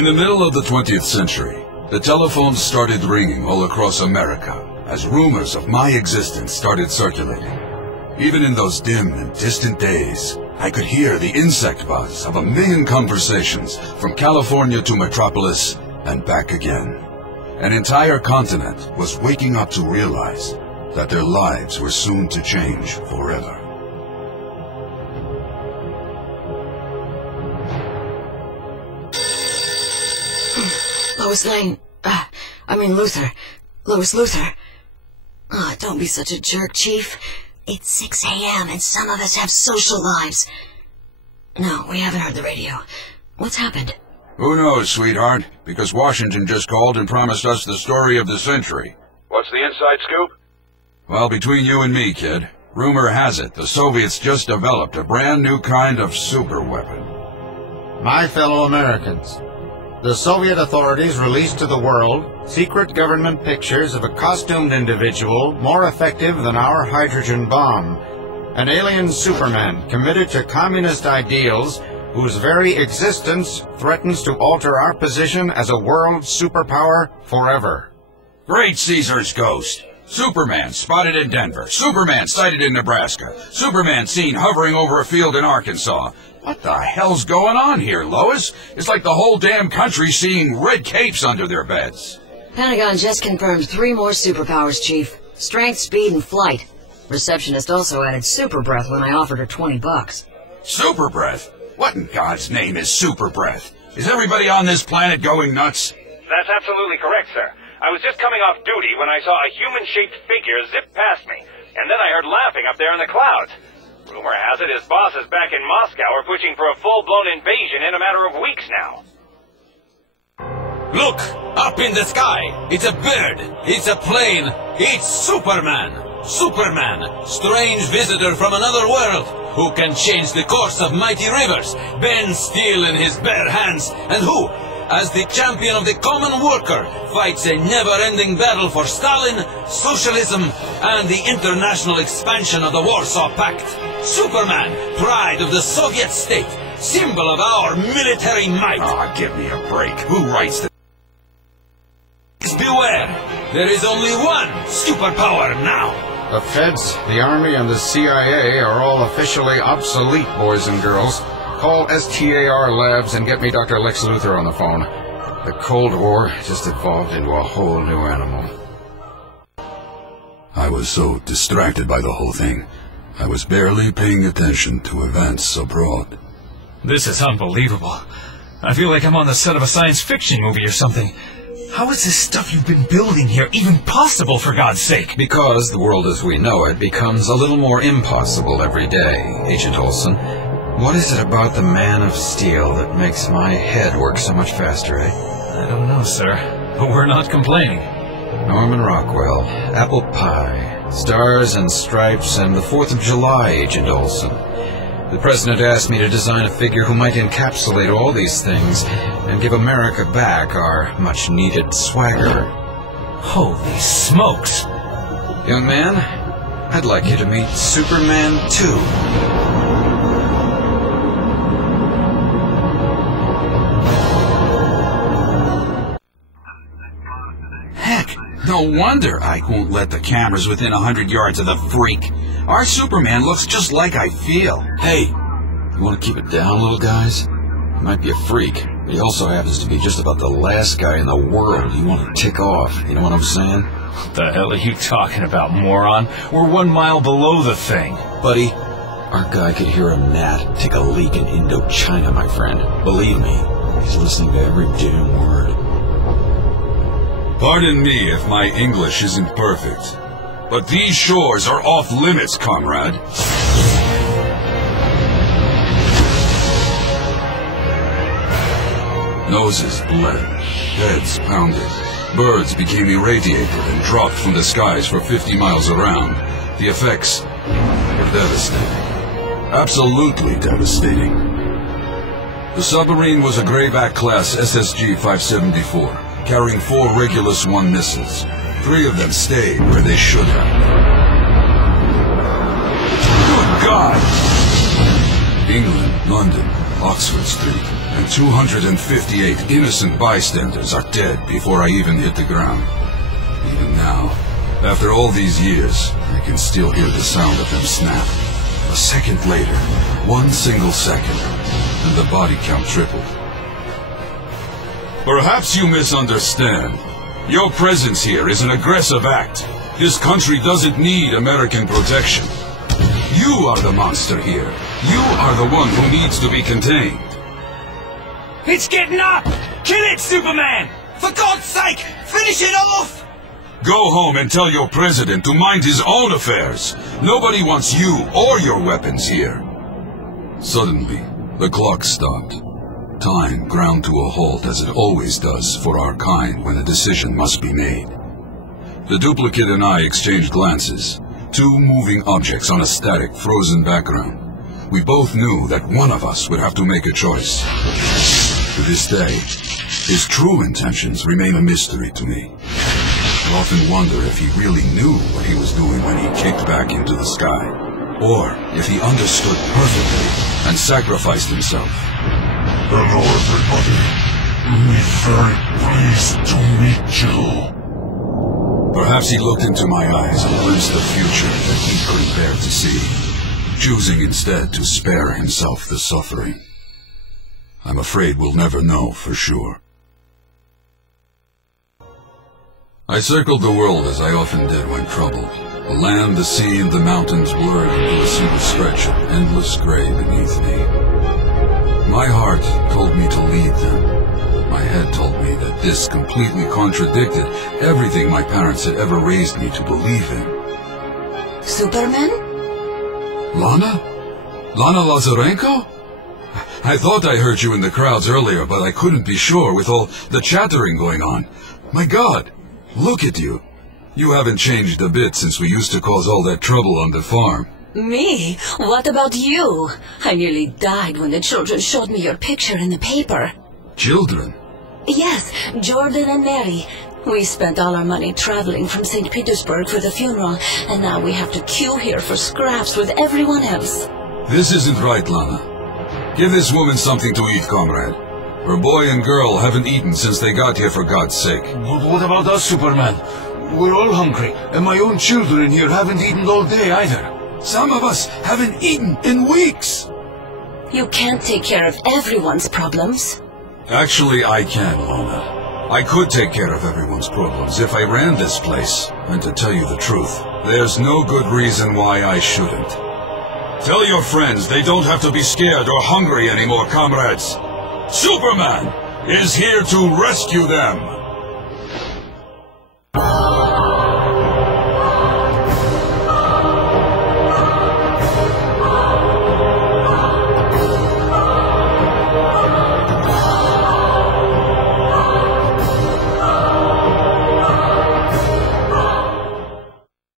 In the middle of the 20th century, the telephones started ringing all across America as rumors of my existence started circulating. Even in those dim and distant days, I could hear the insect buzz of 1,000,000 conversations from California to Metropolis and back again. An entire continent was waking up to realize that their lives were soon to change forever. Lois Lane, Luther. Lois Luther. Oh, don't be such a jerk, Chief. It's 6 a.m. and some of us have social lives. No, we haven't heard the radio. What's happened? Who knows, sweetheart? Because Washington just called and promised us the story of the century. What's the inside scoop? Well, between you and me, kid, rumor has it the Soviets just developed a brand new kind of super weapon. My fellow Americans, the Soviet authorities released to the world secret government pictures of a costumed individual more effective than our hydrogen bomb, an alien Superman committed to communist ideals whose very existence threatens to alter our position as a world superpower forever. Great Caesar's ghost! Superman spotted in Denver. Superman sighted in Nebraska. Superman seen hovering over a field in Arkansas. What the hell's going on here, Lois? It's like the whole damn country's seeing red capes under their beds. Pentagon just confirmed 3 more superpowers, Chief. Strength, speed, and flight. Receptionist also added super breath when I offered her $20. Super breath? What in God's name is super breath? Is everybody on this planet going nuts? That's absolutely correct, sir. I was just coming off duty when I saw a human-shaped figure zip past me, and then I heard laughing up there in the clouds. Rumor has it his bosses back in Moscow are pushing for a full-blown invasion in a matter of weeks now. Look! Up in the sky! It's a bird! It's a plane! It's Superman! Superman! Strange visitor from another world! Who can change the course of mighty rivers, bend steel in his bare hands, and who, as the champion of the common worker, fights a never-ending battle for Stalin, socialism, and the international expansion of the Warsaw Pact. Superman, pride of the Soviet state, symbol of our military might. Ah, give me a break. Who writes the... Beware! There is only one superpower now! The Feds, the Army, and the CIA are all officially obsolete, boys and girls. Call STAR Labs and get me Dr. Lex Luthor on the phone. The Cold War just evolved into a whole new animal. I was so distracted by the whole thing. I was barely paying attention to events abroad. This is unbelievable. I feel like I'm on the set of a science fiction movie or something. How is this stuff you've been building here even possible, for God's sake? Because the world as we know it becomes a little more impossible every day, Agent Olson. What is it about the Man of Steel that makes my head work so much faster, eh? I don't know, sir, but we're not complaining. Norman Rockwell, apple pie, stars and stripes, and the 4th of July, Agent Olson. The President asked me to design a figure who might encapsulate all these things and give America back our much-needed swagger. Holy smokes! Young man, I'd like you to meet Superman 2. No wonder Ike won't let the cameras within 100 yards of the freak. Our Superman looks just like I feel. Hey, you want to keep it down, little guys? He might be a freak, but he also happens to be just about the last guy in the world you want to tick off. You know what I'm saying? What the hell are you talking about, moron? We're 1 mile below the thing. Buddy, our guy could hear a gnat take a leak in Indochina, my friend. Believe me, he's listening to every damn word. Pardon me if my English isn't perfect, but these shores are off limits, comrade. Noses bled, heads pounded, birds became irradiated and dropped from the skies for 50 miles around. The effects were devastating. Absolutely devastating. The submarine was a Greyback-class SSG-574. Carrying 4 Regulus 1 missiles. 3 of them stayed where they should have. Good God! England, London, Oxford Street, and 258 innocent bystanders are dead before I even hit the ground. Even now, after all these years, I can still hear the sound of them snap. A second later, one single second, and the body count tripled. Perhaps you misunderstand. Your presence here is an aggressive act. This country doesn't need American protection. You are the monster here. You are the one who needs to be contained. It's getting up! Kill it, Superman! For God's sake, finish it off! Go home and tell your president to mind his own affairs. Nobody wants you or your weapons here. Suddenly, the clock stopped. Time ground to a halt as it always does for our kind when a decision must be made. The duplicate and I exchanged glances, two moving objects on a static, frozen background. We both knew that one of us would have to make a choice. To this day, his true intentions remain a mystery to me. I often wonder if he really knew what he was doing when he kicked back into the sky, or if he understood perfectly and sacrificed himself. Hello, everybody. We're very pleased to meet you. Perhaps he looked into my eyes and glimpsed the future that he couldn't bear to see, choosing instead to spare himself the suffering. I'm afraid we'll never know for sure. I circled the world as I often did when troubled. The land, the sea, and the mountains blurred into a single stretch of endless gray beneath me. My heart told me to lead them. My head told me that this completely contradicted everything my parents had ever raised me to believe in. Superman? Lana? Lana Lazarenko? I thought I heard you in the crowds earlier, but I couldn't be sure with all the chattering going on. My God, look at you. You haven't changed a bit since we used to cause all that trouble on the farm. Me? What about you? I nearly died when the children showed me your picture in the paper. Children? Yes, Jordan and Mary. We spent all our money traveling from St. Petersburg for the funeral, and now we have to queue here for scraps with everyone else. This isn't right, Lana. Give this woman something to eat, comrade. Her boy and girl haven't eaten since they got here, for God's sake. But what about us, Superman? We're all hungry, and my own children here haven't eaten all day either. Some of us haven't eaten in weeks. You can't take care of everyone's problems. Actually, I can, Lana. I could take care of everyone's problems if I ran this place. And to tell you the truth, there's no good reason why I shouldn't. Tell your friends they don't have to be scared or hungry anymore, comrades. Superman is here to rescue them.